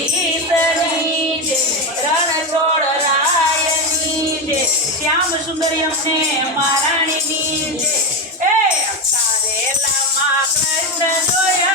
સીતની જય રણછોડ રાયની જય શ્યામ સુંદરી અમને મહારાણીની જય એ કૃષ્ણ જોયા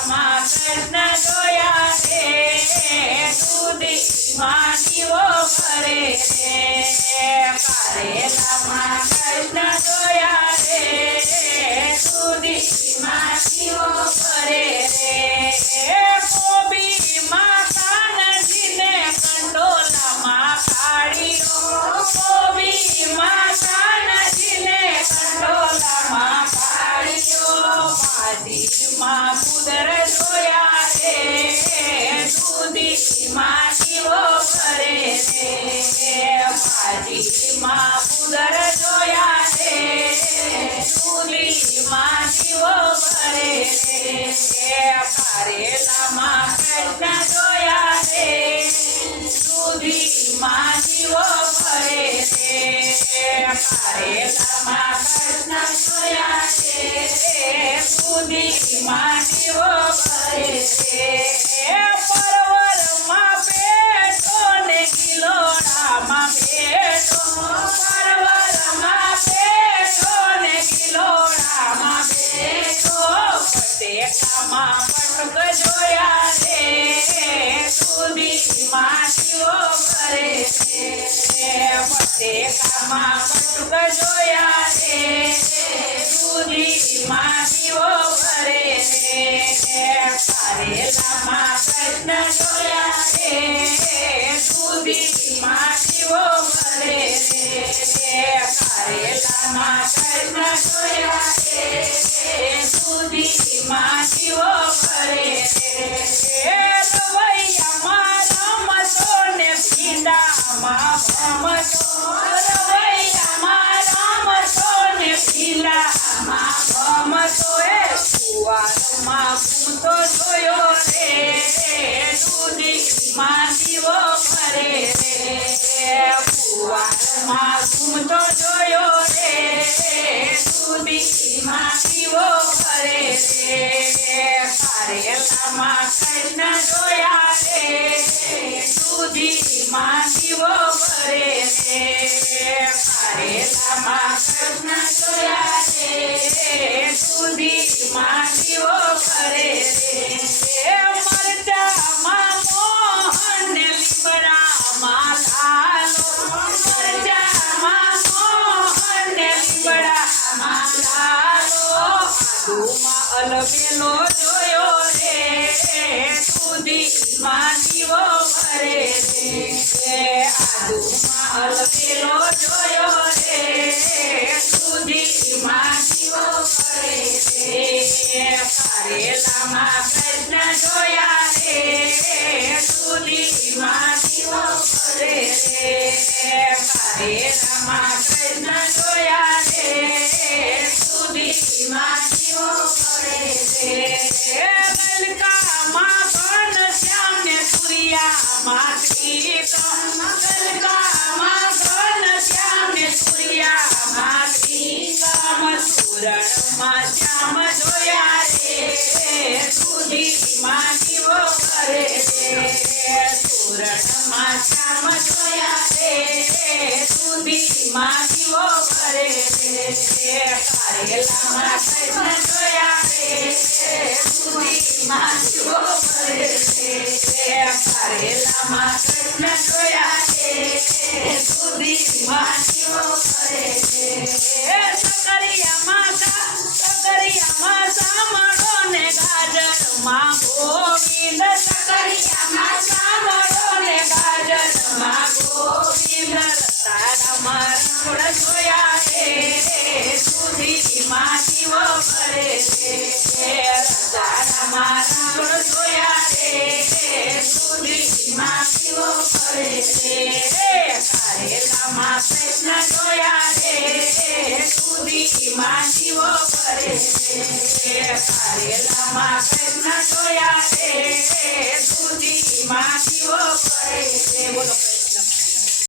પારેલામાં કૃષ્ણ જોયા રે દૂધી માગીઓ ભરે રે પારેલામાં કૃષ્ણ જોયા રે દૂધી માગીઓ માટીઓ કરે રે માટીમાં પુદર જોયા રે દૂધી માટીઓ કરે રે પારેલામાં કૃષ્ણ જોયા રે દૂધી માટીઓ કરે રે પારેલામાં કૃષ્ણ જોયા રે દૂધી માટીઓ કરે રે રે પટેકામાં પટક જોયા રે દૂધી માટીઓ ભરે રે પારેલામાં કૃષ્ણ જોયા રે દૂધી માટીઓ ભરે રે પારેલામાં કૃષ્ણ જોયા રે દૂધી માટીઓ દૂધી આદુમાં અલબેલો જોયો રે દૂધી માટીઓ ભરે રે આદુમાં અલબેલો જોયો રે દૂધી માટીઓ ભરે રે પારેલામાં શ્યામ ગલકામાં ઘન શ્યામ શ્યામ જોયા જોયા રે પારેલામાં કૃષ્ણ જોયા રે રે કારેલામાં કૃષ્ણ જોયા રે સુધીમાં જીવો પડે રે બોલો